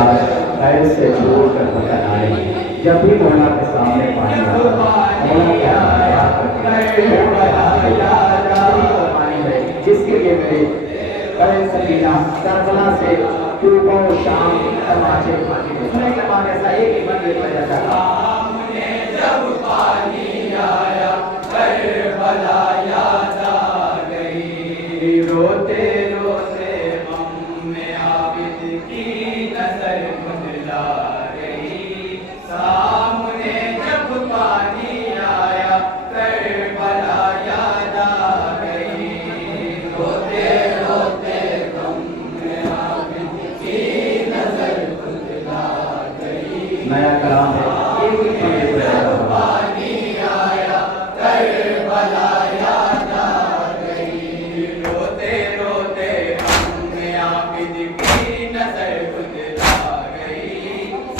याद पैर से छोड़ कर वतन आए। जब भी मौला के सामने पानी आता मौला क्या पानी है जिसके लिए मेरे कल सकीना करबला से क्यूबा शाम तमाचे सुनने के बाद ऐसा एक ही मंदिर में जाता था। जब पानी आया करबला याद आ गई, रोते रोते मम्मे आबिद की नजर खुंदला गई। सामने जब पानी आया करबला याद आ गई, रोते रोते मम्मे आबिद की नजर खुंदला गई। नया कलाम है पानी आया करबला याद आ गई, रोते रोते मम्मे आबिद की नजर खुंदला गई।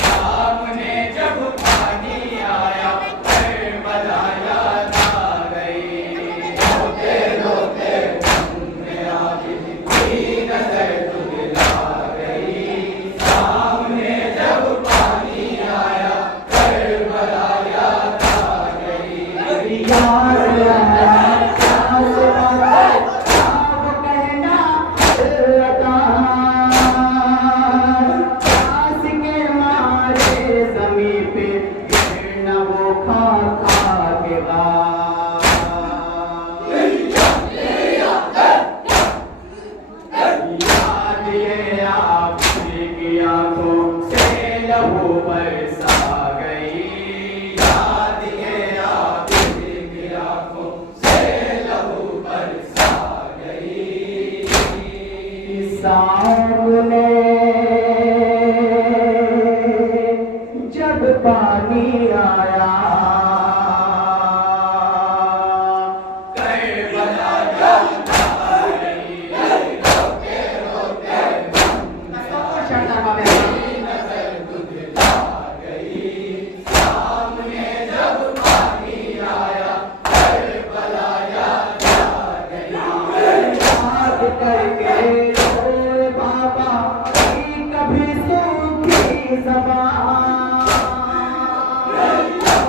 सामने जब पानी आया करबला याद आ गई, रोते रोते मम्मे आबिद की नजर खुंदला गई। सामने जब पानी आया करबला याद आ गई। यार सामने जब पानी आया करबला याद आ गई, रोते रोते नजर खुंदला गई। सामने जब पानी आया करबला याद आ गई। याद करके कभी सूखी ज़बान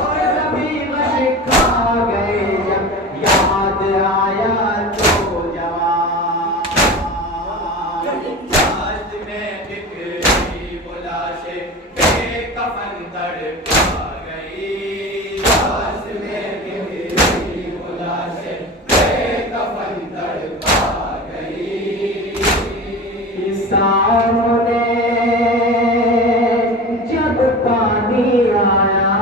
और कभी गश खा गए, जब याद आया तो जवान। आज में बिखरी बुलाशे बेकफन तड़पा गई, आज में बिखरी बुलाशे बेकफन तड़पा गई। सामने जब पानी आया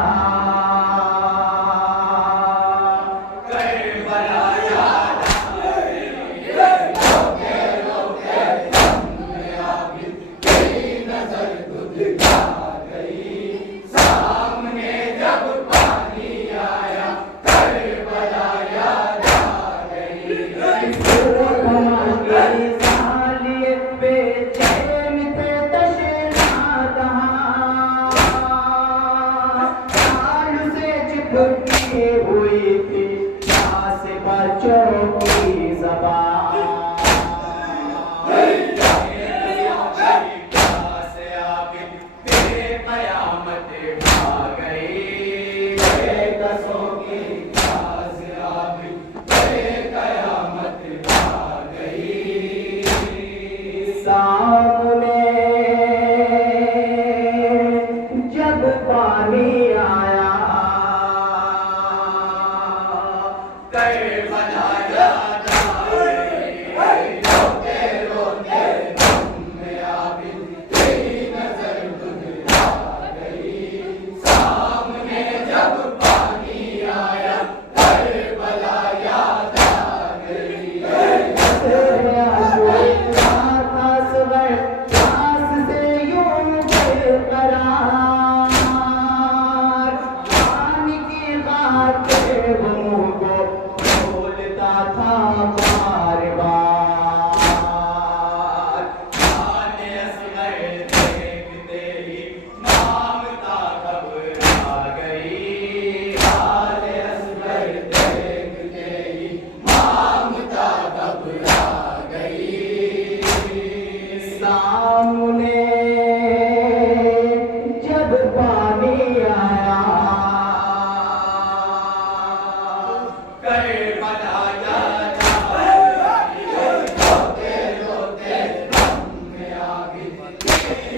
करबला याद आ गई, रोते रोते मम्मे आबिद की नजर खुंदला गई। सामने जब पानी आया करबला याद आ गई। बेचैन थे तशना कहाँ, काल से चिपकी हुई थी प्यास बच्चों की ज़बान। प्यास आबिद बेक़यामत खा गई, बेकसों की प्यास आबिद बेक़यामत खा गई। सामने जब पानी आया करबला याद आ गई, रोते रोते मम्मे आबिद की नजर खुंदला गई। सामने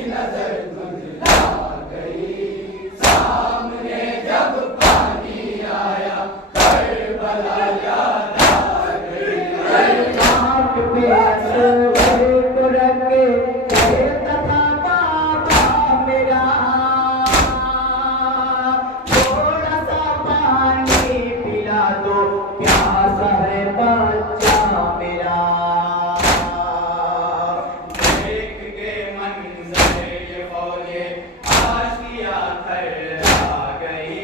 नजर धुंधला गई। सामने जब पानी आया करबला याद आ गई। आँख पे असवर को रखे कहता था बाबा मेरा, थोड़ा सा पानी पिला दो प्यासा है बच्चा मेरा। देख के मंजर ये फौजे आशिया थर्रा गई।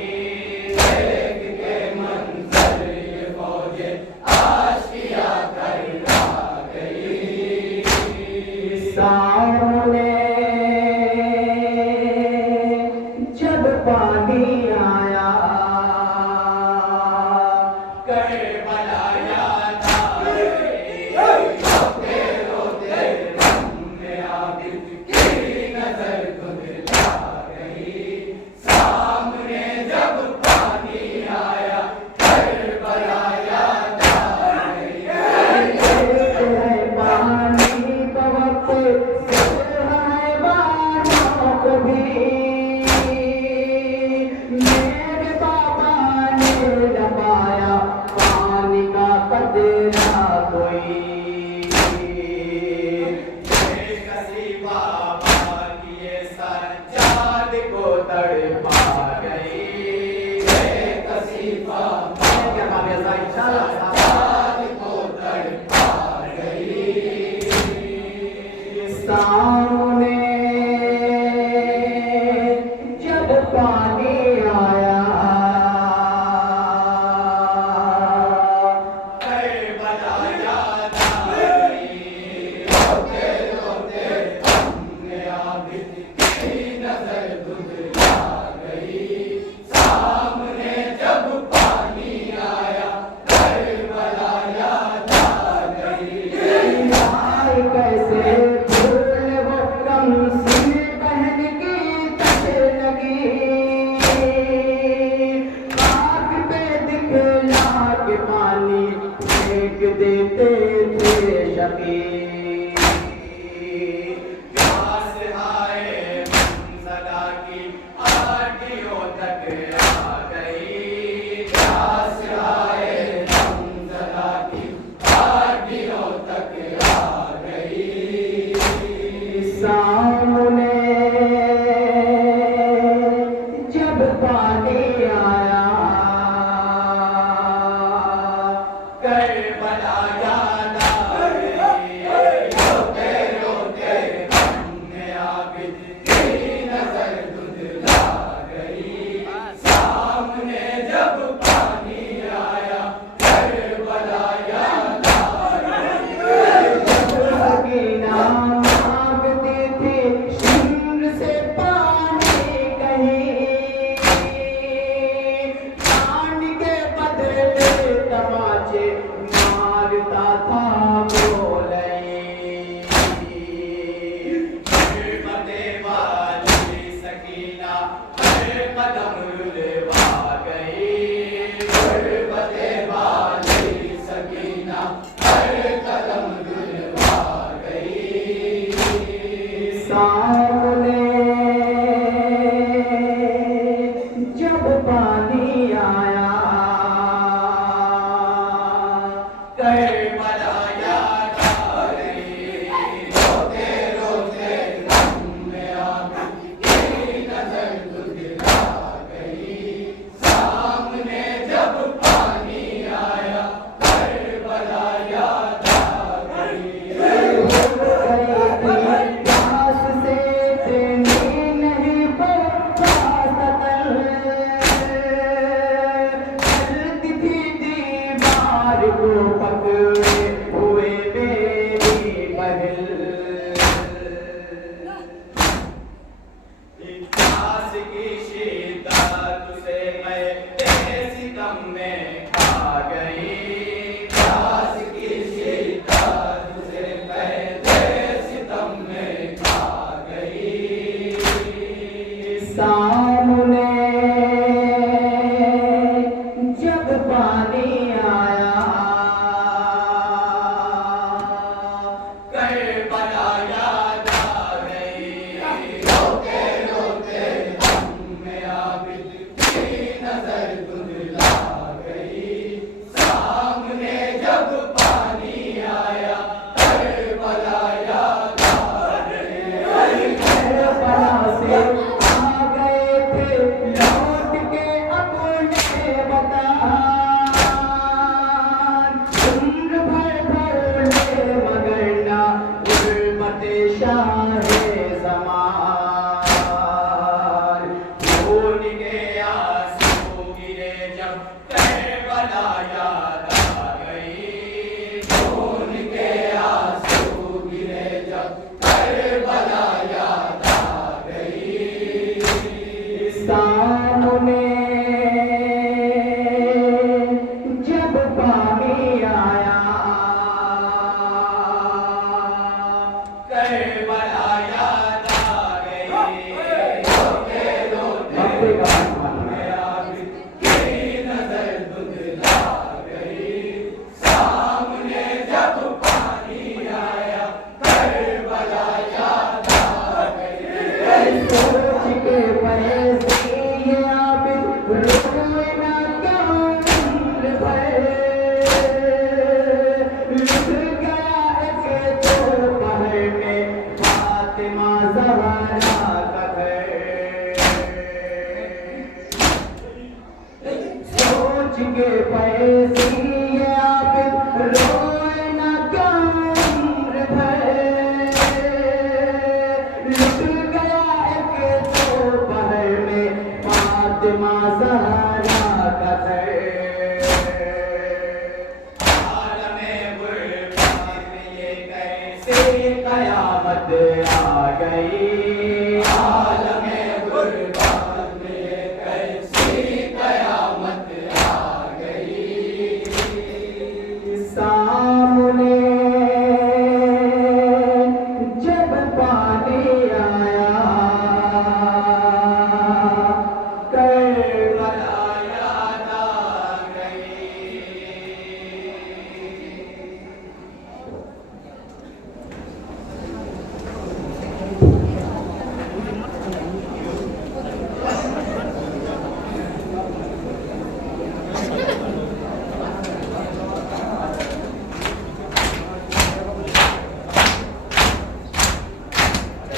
देख के मंजर ये फौजे आशिया थर्रा गई। सामने जब पानी आया करबला याद आ गई। रोते रोते हमने आबिद की नजर धुंधला गई। सामने जब पानी आया करबला याद आ गई। पानी बहते है बाहों को भी, मेरे बाबा ने दबाया पानी का कतरा कोई। बेकसी बाबा की ये सज्जाद को तड़पा गई। बेकसी बाबा सज्जाद को तड़पा गई। सामने जब पानी आया करबला याद आ गई। रोते रोते हमने आबिद की नजर धुंधला गई। सामने जब पानी आया करबला याद आ गई। आए कैसे फूल वो कमसिन बहन की तक लगी। खाक पे दिखला के पानी फेंक देते थे शकी। प्यास आए मंज़ला की आटियों तक आ गई। प्यास आए मंज़ला की आटियों तक आ गई। सामने जब पानी आया करबला याद आ गई। रोते रोते हमने आबिद की नजर धुंधला गई। सामने जब पानी आया करबला याद आ गई। सकीना मांगती थी सिंह से पानी कहीं, कांड के बदले तमाचे मारता था बोलई। गुर्बते वाली सकीना हर कदम रुलवा गई। गुर्बते वाली सकीना हर कदम रुलवा गई। सामने जब पानी आया करबला याद आ गई। रोते रोते हमने आबिद की नजर धुंधला गई। सामने जब पानी आया करबला याद आ गई। प्यास से तेरी नहीं बचा सकल, चलती थी दीवार को पकड़े हुए मेरी पहल। प्यास की शिद्दत से मैं तेरे सितम में खा गई। प्यास की शिद्दत से मैं तेरे सितम में खा गई।